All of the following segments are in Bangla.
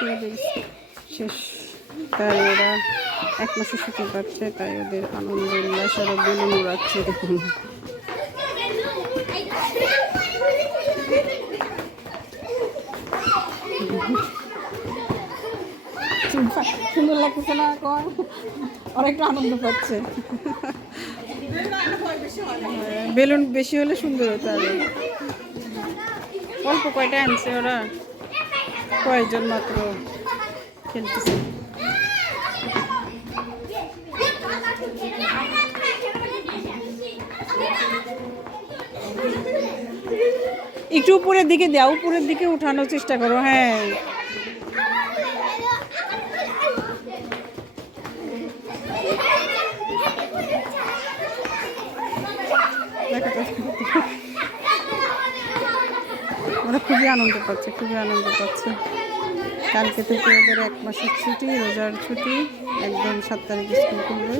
ছুটি ওদের শেষ, তাই ওরা 1 মাসের ছুটি পাচ্ছে, তাই ওদের আনন্দ উল্লাস, ওরা বেলুন উড়াচ্ছে। দেখুন সুন্দর লাগতেছে না? কর অনেকটা আনন্দ পাচ্ছে। বেলুন বেশি হলে সুন্দর হতো আরো। অল্প কয়টা আনছে ওরা, কয়েকজন মাত্র খেলতেছে। একটু উপরের দিকে দাও, উপরের দিকে উঠানোর চেষ্টা করো। হ্যাঁ ওরা খুবই আনন্দ পাচ্ছে, খুবই আনন্দ পাচ্ছে। কালকে থেকে ওদের 1 মাসের ছুটি, রোজার ছুটি, একদম 7 তারিখ স্কুল খুলবে।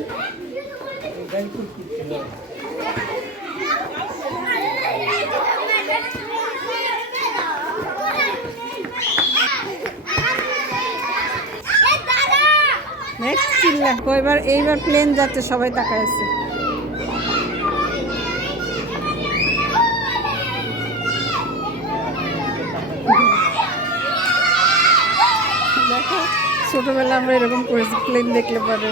নেক্সট চিল্লা এইবার প্লেন যাচ্ছে, সবাই তাকায় আছে। দেখো ছোটবেলা আমরা এরকম করেছি, প্লেন দেখলে পরে।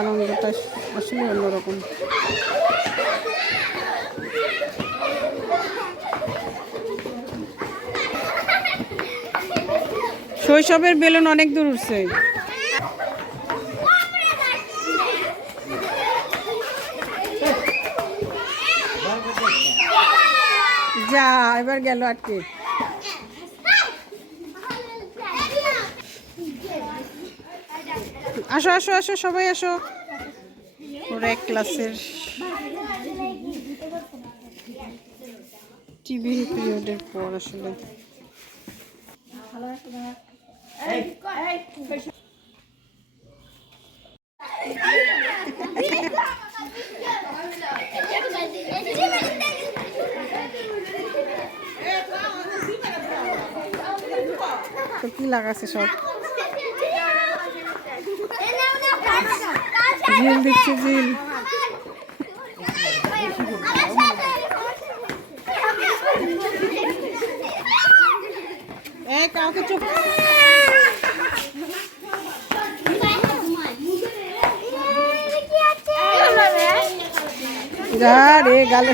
আনন্দটা আসলে অন্যরকম। শৈশবের বেলুন অনেক দূর উঠছে। যা এবার গেল আটকে। আসো আসো আসো সবাই আসো। ওরা 1 ক্লাসের টিভি পিরিয়ডের পর আসলে তো কি লাগাছে সব ঝিল দিচ্ছে, ঝিল। কাউকে চুপ যা রে গালে।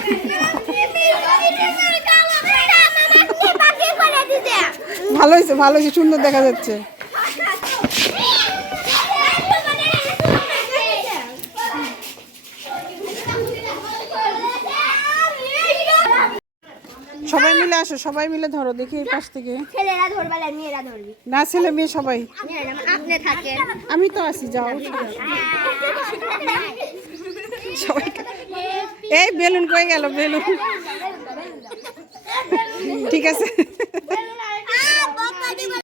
ভালো হয়েছে, ভালো হয়েছে, সুন্দর দেখা যাচ্ছে। সবাই মিলে আসো, সবাই মিলে ধরো, দেখি এই পাশ থেকে। ছেলেরা ধরবে না, মেয়েরা ধরবি না, ছেলে মেয়ে সবাই। আপনি থাকেন, আমি তো আছি, যাও সবাই। এই বেলুন কই গেল বেলুন? ঠিক আছে।